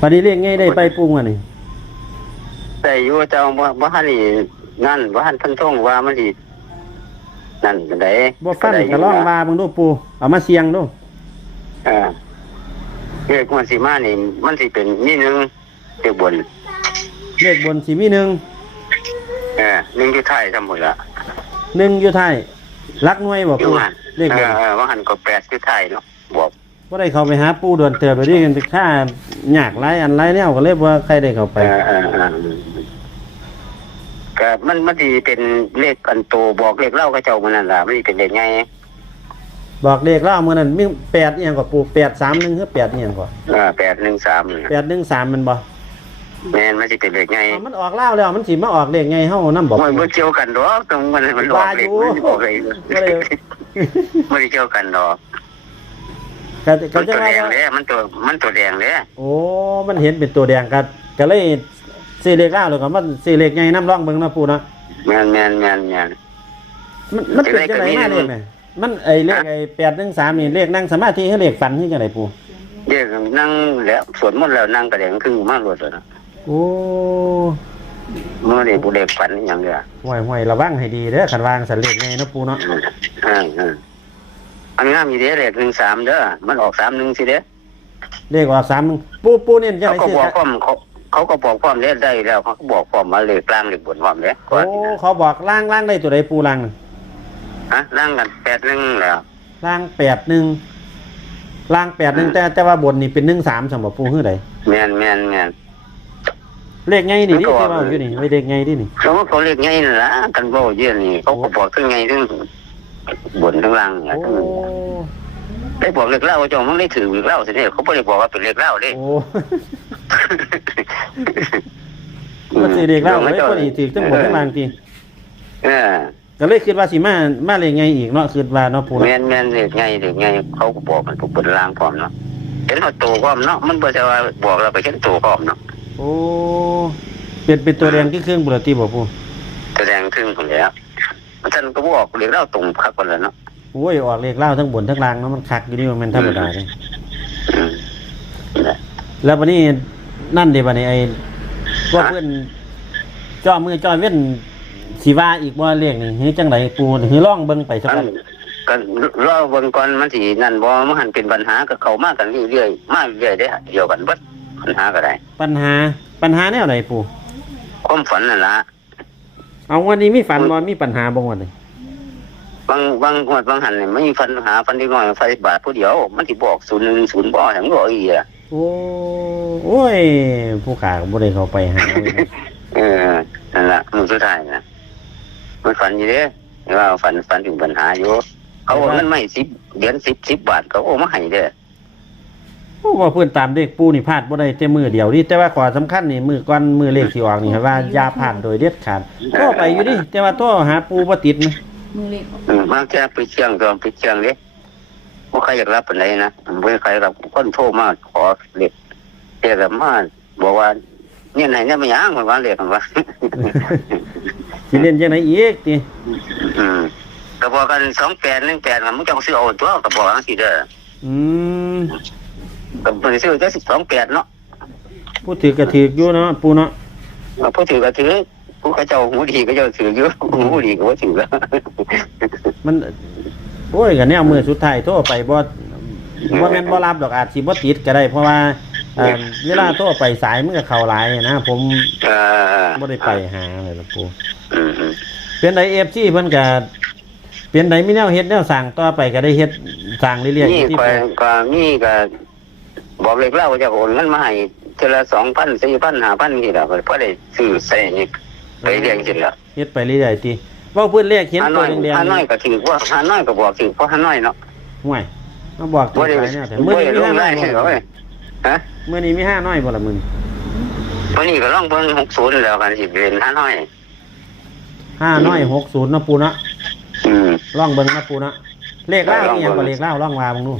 ปานนี้เรียกไงได้ไปปรุงอะนี่แต่อยู่เจ้าบ่บ่ทันนี่นั่นบ่ทันทันท่งว่ามันสินั่นจังไดบ่ฟันก็ลองว่าเบิ่งดูปูเอามาเสียงดูเออเรียกมันสิมานี่ มันสิเป็นนี่หนึงเรียกบนเลขบนสิมีหนึ่งเออหนึงอยู่ท้ายทั้งหมดละหนึ่งอยู่ท้ายรักหน่วยบ่อยู่ปูหันเลขเอบนอเออว่าหันก็แปดอยู่ท้ายเนาะบอ กบ่ได้เข้าไปหาปูด่วนเติบไปดิกันค่ายากหลายอันหลายแนวก็เลยบ่ใครได้เข้าไปเออเออเออก็มันมันสิเป็นเลขอันโตบอกเลขเล่าเขาเจ้ามันนั่นล่ะมันสิเป็นเลขไงบอกเลขเล่ามื้อนั้นมี8อีหยังก็ปู831คือ8อีหยังก็เออแปดหนึ่งสาม813มันบ่แม่นมันสิเป็นเลขไงเอามันออกเล่าแล้วมันสิมาออกเลขไงเฮานำบ่มันบ่เกี่ยวกันดอกตรงมันมันออกเลขมันออกเลขบ่ได้ไม่ได้เกี่ยวกันดอก ก็ก็มันจะตัวว่าแดงเลยมันตัวมันตัวแดงเลยโอ้ มันเห็นเป็นตัวแดงก็ก็เลยซื้อเลขเล่าแล้วก็มันซื้อเลขไงน้ำร่องเบิ่งเนาะปูเนาะแมนแมนแมนแมน มันมันเป็นจังไดเลขมาก็มีเลขไหมมันไอเลขไอแปดหนึ่งสามนี่เลขนั่งสมาธิให้เลขฝันที่จังไดปูเด็กนั่งแล้วสวดมนต์แล้วนั่งกระแดงครึ่งมากรวดเลยนะโอ้เมื่อเด็กผู้เด็กฝันอย่างเดียวห่วยห่วยระวังให้ดีเด้อขันวางสันเลขไงเนาะปูเนาะ อ่าอ่า อันงามมีเด้อเลขหนึ่งสามเด้อมันออกสามหนึ่งสิเด้อเลขออกสามหนึ่งปูปูเนี่ยจังเขาไดก็ซื้อบอกความเขาเขาก็บอกความเด้ได้แล้วเขาก็บอกความมาเลขกลางเลขบนความเด้ก่โอ้อนนี่นะเขาบอกล่างล่างได้ตัวใดปูล่างน่ะฮะนั่งกันแปดหนึ่งแล้วล่างแปดหนึ่งล่างแปดหนึ่งแต่แต่ว่าบนนี่เป็นหนึ่งสามสำหรับปูคือใดแมนแมนแมน เลขไงนี่นี่มันก็ที่ว่าอยู่นี่ไม่เลขไงที่นี่แล้วเขาเรียกไงนั่นละกันบ่เยอะนี่เขาก็บอกทั้งไงทั้ง บนทั้งล่างเนี่ยโอ้ทั้งได้บอกเลขเล่าเจ้ามันได้ถือเลขเล่าสิเนี่ยเขาไม่ได้บอกว่าเป็นเลขเล่าเด้โอ้มันสิเด็กเล่าไว้พอดีถือทั้งหมดทั้งรางทีเออก็เลยคิดว่าสิมามาเลยไงอีกเนาะคิดว่าเนาะปูแมเนาะนแมนเลขไงเลขไงเขาก็บอกมันถูกบนล่างพร้อมเนาะเห็นเขาโตพร้อมเนาะมันบ่ใช่ว่าบอกเราไปเห็นโตพร้อมเนาะโอ้เป็นเป็นตัวแดงที่เครื่องบุรตีบ่ปูแสดงครึ่งคนแล้ว ท่านก็บอกเลขเล่าตรงคักคนแล้วเนาะโอ้ยออกเลขเล่าทั้งบนทั้งล่างเนาะมันคักอยู่นี่มันธรรมดาเลยอืมนั่นแหละแล้ววันนี้นั่นเดี๋ยววันนี้ไอ้พวกเพื่อนจ้อมือจ้อเว้นสีว่าอีกว่าเลขนี่หือจังไรปูหือล่องเบิ่งไปสักอัวันนก็รอเบิ่งก่อนมันสินั่นบ่มันหันเป็นปัญหากับเขามากันเรื่อยๆมาเรื่อยๆได้อเดียวกันเบิดปัญหาก็ได้ ปัญหาปัญหาแนวไหนปูความฝันนั่นล่ะ เอาวันนี้มีฝันบ่มีปัญหาบ่วันนี้บางบางงวดบางหันเนี่ยไม่มีฟันหาฟันเล็กน้อยฟันบาทผู้เดียวมันสิบอกศูนย์หนึ่งศูนย์บ่อย่างบอกอีอะโอ้โอ้ย ผู้ขาก็บ่ได้เข้าไปหาเว้ยเออนั่นละมือสุดท้ายนะมันฝันอยู่เด้แต่ว่าฝันฝันถึงปัญหาอยู่ เขาเอาเงินไม่สิบเหรียญสิบสิบบาทเขาเอามาให้เด้อ โอ้ว่าเพื่อนตามเลขปูนี่พลาดบ่ได้แต่มือเดียวนี่แต่ว่าขอสำคัญนี่มือก่อนมือเลขที่ออกนี่ครับว่าอย่าพลาดโดยเด็ดขาดโทรไปอยู่ดิแต่ว่าโทรหาปูบ่ติดนะมือเล็กเออมาแค่ไปเชียงก็ไปเชียงเด้ว่าใครอยากรับปานใดนะไม่ใครรับคนโทรมาขอเล็กเรียกมาบอกว่าเนี่ยไหนเนี่ยไม่ยังเหมือนว่าเรียกกันว่า สิเล่นจังไดอีกติอืมก็บอกกันสองแปดหนึ่งแปดมันจะซื้อเอาตัวก็บอกทั้งสี่เด้ออืม ก็มันซื้อแค่สิบสองแปดเนาะพูดถือก็ถืออยู่เนาะปูเนาะผู้ถือก็ถือผู้เขาเจ้าหูดีก็เจ้าถือเยอะหูดีก็ว่าถือแล้ว มันโอ้ยก็แนวมือสุดท้ายโทรไปบ่บ่แม่นบ่รับดอกอาจสิบ่ติดก็ได้ เพราะว่าเอ่อเวลาโทรไปสายมันก็เข้าหลายนะ ผมเออบ่ได้ไปหาเลยล่ะปูอืมอืมเป็นได FC เพิ่นก็เป็นไดมีแนวเฮ็ดแนวสร้างต่อไปก็ได้เฮ็ดสร้างเรื่อยนี่ๆที่ก็ก็มีก็ บอกเลยเล่าจะโอนเงินมาให้เทอละสองพันสี่พันห้าพันนี่แหละเพราะได้ซื้อใส่นี่ไปเรียงจริงแล้วเฮ็ดไปเรื่อยๆติเว้าเพิ่นเลขเห็นฮาตัน้วอยแดงฮาน้อยก็ถือว่าฮาน้อยก็บอกถือเพราะฮาน้อยเนาะๆห่วยมาบอกตัวบ่ได้ไปเนี่ยแต่บ่มื้อได้นี้ลมีงห้าได้น้อยใช่ไหมบ่เว้ยฮะมื้อนี้มีห้าน้อยบ่ล่ะมื้อนี้วันนี้ก็ลองเบิ่งหกศูนย์แล้วกันสิเป็นฮาน้อยห้าน้อย60เนาะปูเนาะอืมลองเบิ่งนะปูเนาะเลขเล่านี่ยังกว่าเลขเล่าลองว่าเบิ่งดู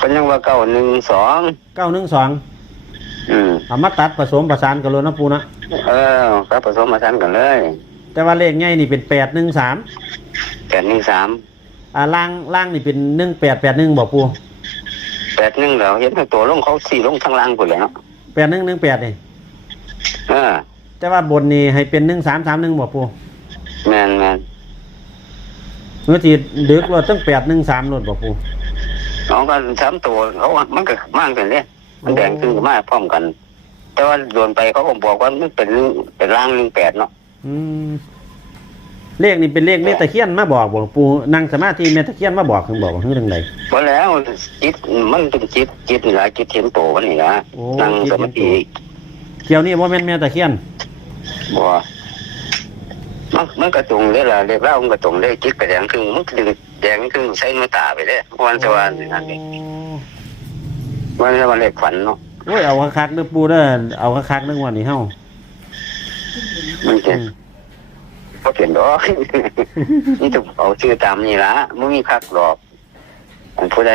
ก็ยังว่าเก้าหนึ่งสองเก้าหนึ่งสองอืมเอามาตัดผสมประสานกันเลยนะปูเนาะเออก็ผสมผสานกันเลยแต่ว่าเลขง่ายนี่เป็นแปดหนึ่งสามแปดหนึ่งสามอ่าล่างล่างนี่เป็นหนึ่งแปดแปดหนึ่งบอกปูแปดหนึ่งแล้วเห็นให้ตัวลงเขาสี่ลงทางล่างหมดแล้วโแปดหนึ่งหนึ่งแปดนี่เออแต่ว่าบนนี่ให้เป็นหนึ่งสามสามหนึ่งบ่ปูแม่นแม่นเมื่อทีดึกรถตั้งแปดหนึ่งสามรถบ่ปู น้องก็สามตัวเขาว่ามันก็มากกันเนี่ยมันแดงขึ้นมาพร้อมกัน แต่ว่าโดนไปเขาก็บอกว่ามันเป็นเป็นร่างหนึ่งแปดเนาะอืมเลขนี่เป็นเลขเมตะเคียนมาบอกบ่ปูนั่งสมาธิเมตะเคียนมาบอกคือบอกว่าคือจังไดเพราะแล้วจิตมันเป็นจิตจิตนี่ละจิตเทียมโตวันนี่ละโอ้นั่งจิตสมาธิเกี่ยวนี่บ่แม่นเมตะเคียนบ่ มันมันกระตรงเลยล่ะเรียกเล่ามันกระตรงเลยจิตกระแดงครึ่งมันดึงแดงครึ่งใช้มือตาไปเลยวันสวรรค์นั่นเองวันสวรรค์เล็กฝันเนาะโอ้ยเอาคักๆเด้อปูเด้อเอาคักๆเด้อวันนี้เฮามันอืจะมก็เปลี่ยนดอกนี่ต้องเอาชื่อตามนี่ละมันมีคักดอกอันผู้ใด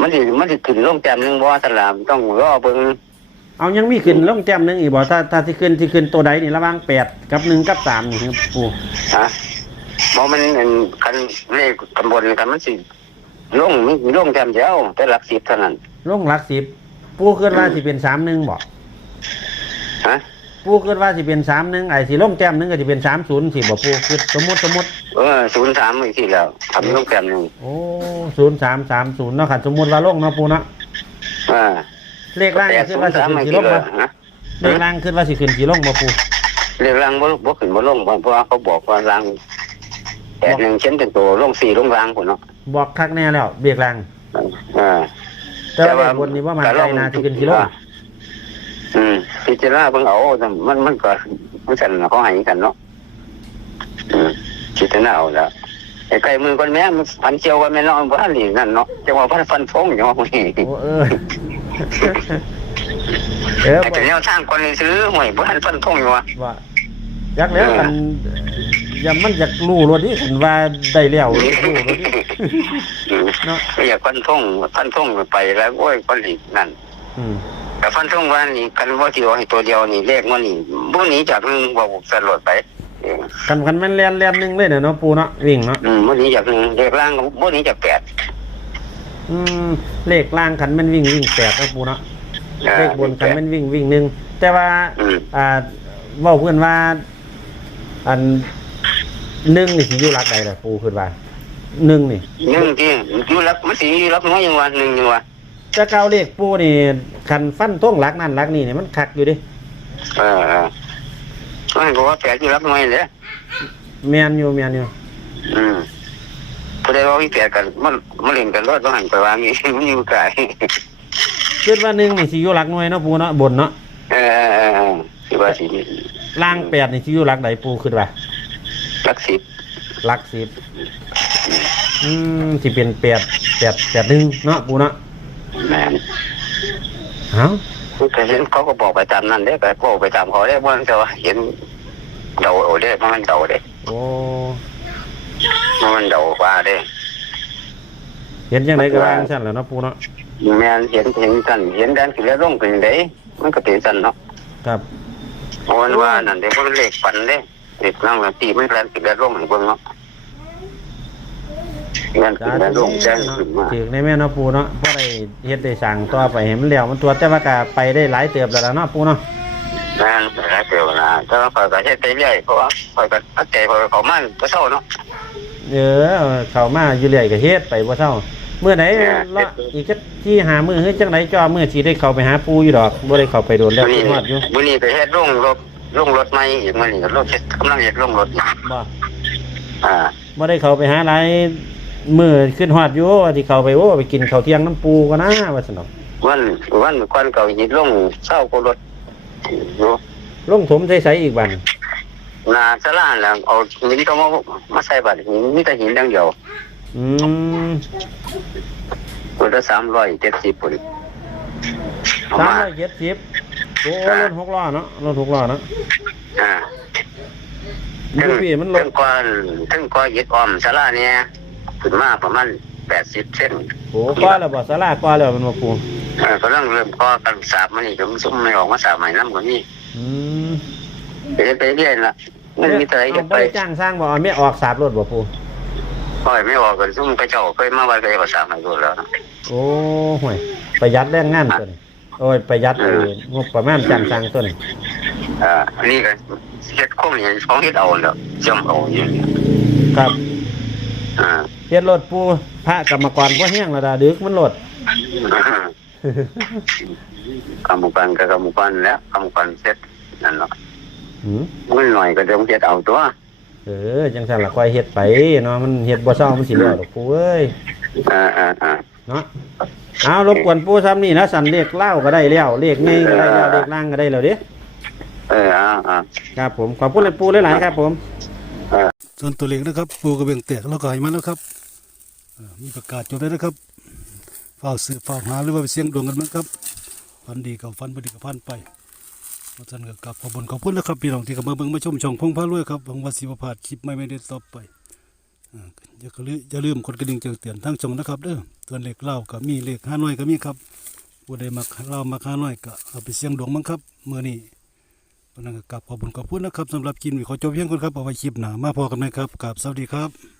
มันสิมันสิขึ้นลงแต้มหนึงบ่สลามต้องรอเบิ่ง เอายังมีขึ้นลงแต้มหนึงอีกบ่ถ้าถ้าสิขึ้นสิขึ้นตัวใดนี่ระหว่างแปดกับหนึ่งกับสามนี่ครับปูฮะบ่มันอันคันเลขตำบลกันมันสิลงมีลงแต้มเดียวแต่หลักสิบเท่านั้นลงหลักสิบปูคิดว่าสิเป็นสามหนึ่งบ่ฮะปูคิดว่าสิเป็นสามหนึ่งไอ้สิลงแต้มหนึงก็สิเป็นสามศูนย์สิบ่ปูคือสมมุติสมมุติเออ03อีกทีแล้วทำลงแต้มหนึงโอ้ศูนย์สามสามศูนย์เนาะคันสมมุติว่าลงเนาะปูเนาะอ่า เลขล่างคิดว่าสิขึ้นอีสิกลงทีบ่แล้วฮะเลขล่างคิดว่าสิขึ้นสิลงบ่ปูเลขล่างบ่บ่ขึ้นบ่ลงเพราะว่าเขาบอกว่าล่างแต่หนึ่งเช่นเป็นตัวลงสี่ลงล่างพุ่นเนาะบอกคักแน่แล้วเบียกล่างอ่าแต่ว่าเลขบนนี่ว่ามันใจนาสิขึ้นสิลงอืมพิจารณาเพิ่งเอาแต่มันมันก็มันสั่นเขาให้กันเนาะอืมพิจารณาเอาแล้วไอ้ไก่มือคนแม่มันพันเชียวกันแม่เนาะบ้านนี่นั่นเนาะจังหวะพันฟันฟงอย่างว่าพวกนี้โอ้เออ เออไอ้บอแต่กแนวทางคนนี่ซื้อหวยบ้านฟันฟงอยู่วะว่าอยากแล้วกันอย่ามันอยากรู้รถนี่คันว่าได้แล้วรู้รถนี่อืมเนาะก็อยากฟันฟงฟันฟงไปแล้วโอ้ยคนนี้นั่นอืมแต่ฟันฟงว่านี่กันว่าที่ว่าให้ตัวเดียวนี่เลขมันนี่บ่หนีจากหนึงบอกสลดไปเออกันคันแม่นแล่นแล่นหนึงเลยเนาะเนาะปูเนาะวิ่งเนาะอืมบ่หนีจากหนึงเลขล่างก็บ่หนีจากแปด อืมเลขล่างคันแม่นวิ่งวิ่งแปดเนาะปูเนาะเลขบนคันแม่นวิ่งวิ่งหนึ่งแต่ว่า อืม อ่าเว้าเพื่อนว่า อันหนึ่งนี่สิอยู่หลักใดล่ะปูคือว่าหนึ่งนี่ หนึ่งที่อยู่รักมันสิอยู่รักน้อยยังวะหนึ่งยังวะจะเก้าเลขปูนี่คันฟันท่งหลักนั่นหลักนี่นี่มันคักอยู่เดิเออเออมันก็ว่าแปดอยู่รักน้อยเลยแมนอยู่แมนอยู่อืม ผู้ใดว่าวิแปดกันมันมันเล่นกันรอดต้องหันไปวางนี่มันอยู่ไกลคิดว่าหนึ่งนี่สิอยู่หลักหน่วยเนาะปูเนาะบนเนาะเออเออเออเออที่ว่าสิล่างแปดนี่สิอยู่หลักใดปูคือว่ารักสิบหลักสิบอืมสิเป็นแปดแปดแปดหนึ่งเนาะปูเนาะแม่นเอ้ามันก็เห็นเขาก็บอกไปตามนั้นเด้ก็บอกไปตามเขาได้บ่แต่ว่าเห็นเดาเอาได้มันเดาได้โอ้มัน เดาว่าได้เห็นจังไดก็ว่าจังซั่นแหล้วเนาะปูเนาะแม่นเห็นเห็นกันเห็นแดนสิแล้วลงเป็นไดมันก็เป็นสั่นเนาะครับเพราะว่านั่นเด้บ่เลขฝันเด้เลขนั่งแล้วตีมันแลนสิแล้วลงให้เบิ่งเนาะเงินสิแล้วลงแจ้งขึ้นมาถือในแม่เนาะปูเนาะเพราะได้เฮ็ดได้สั่งต่อไปให้มันแล้วมันตัวแต่ว่าก็ไปได้หลายเติบแล้วล่ะเนาะปูเนาะแม่นไปแล้วเดียวนะแต่ว่าข่อยก็เฮ็ดไปเรื่อยเพราะว่าข่อยก็ตั้งใจข่อยก็เข้ามาบ่เศร้าเนาะ เออเข้ามาอยู่เรื่อยก็เฮ็ดไปบ่เท่าเมื่อไหนแหม่ละอีกจักที่หามือเฮ้ยจังไดจ่อมือสิได้เข้าไปหาปูอยู่ดอกบ่ได้เข้าไปโดนแล้วมื้อคินี้ดฮอดอยู่มื้อนี้ไปเฮ็ดลงรถลงรถใหม่อีกมื้อนี้ก็รถเฮ็ดกำลังเฮ็ดลงรถบ่อ่าบ่ได้เข้าไปหาหลายมือขึ้นฮอดอยู่ว่าที่เข้าไปโอ้ไปกินข้าวเที่ยงน้ำปูก็นะว่าซั่นดอกวันวันก่อนเก่าเฮ็ดลงเศร้าก็รถอยู่ลงถมใสๆอีกบัดห น้าศาลาแล้วเอาหินก็มามาใส่บัดหินมีแต่หินอย่างเดียวอืมรถละ370พุ่นเอามา370โอ้รถหกล้อเนาะรถหกล้อเนาะอ่าอยู่พี่มันรถึถงก่อนถึงก่อนยึดออมศาลาเนี่ยขึ้นมาประมาณ80เซนโอ้ก้อแล้วบ่ศาลาก้อแล้วมันบ่ปูเออกำลังเริ่มก่อกันสาบมันนี่ก็มันซุ่มไม่ออกมาสาบใหม่น้ำกว่านี้อืม ไปไปเรื่อยละมันมีอะไรเอาจะบ่ไปได้จ้างสร้างบ่เอาไม่ออกสาบรถบ่ปูปล่อยไม่ออกกันซุ่มไปเจ้าเคยมาไว้เคยภาษาใหม่ตัวแล้ว โอ้ห่วยประหยัดแรงงานตัวนี้โอ้ยประหยัดอยู่งบประมาณจังสังต้นอ่าอันนี้ก็เฮ็ดคงอย่างของเฮ็ดเอาแล้วจำเอาอย่างนี้ครับอ่า เฮ็ดรถปูพระกรรมกรบ่แห้งแล้วดาดึกมันรถ กรรมการก็กรรมการแล้วกรรมการเสร็จนั่นเนาะ หืมมันหน่อยก็ต้องเฮ็ดเอาตัวเออจังซั่นล่ะค่อยเฮ็ดไปเนาะมันเฮ็ดบ่เซามันสิแล้วดอกปูเอ้ยอ่าอ่าอ่าเนาะเอารบกวนปูซ้ำนี่นะสั่นเลขเล่าก็ได้แล้วเลขไงก็ได้แล้วเลขล่างก็ได้แล้วเด้เอออ่าอ่าครับผมขอบคุณเลยปูหลายๆครับผมส่วนตัวเลขนะครับ ปูกระเบียงแตกแล้วก็ให้มาแล้วครับเอ่อมีประกาศจบเลยนะครับเฝ้าสืบเฝ้าหาหรือว่าไปเสียงดวงกันมั้งครับฟันดีกับฟันบดีกับฟันไป เพราะฉะนั้นก็กลับขอบคุญขอบคุณนะครับพี่น้องที่เข้ามาเบิ่งมาชมช่องพงพารวยครับหวังว่าสิบพาดคลิปไม่ไม่ได้ต่อไปอย่าลืมอย่าลืมกดกระดิ่งแจ้งเตือนทั้งช่องนะครับเด้อส่วนเลขเล่าก็มีเลขห้าน้อยก็มีครับผู้ใดมาเล่ามาห้าน้อยก็เอาไปเสียงดวงมั้งครับเมื่อนี้พรานั้นก็กลับขอบคุญขอบคุณนะครับสำหรับกินวิขอจบเพียงคนครับเอาไว้คลิปหนามาพอกันไหมครับกับสวัสดีครับ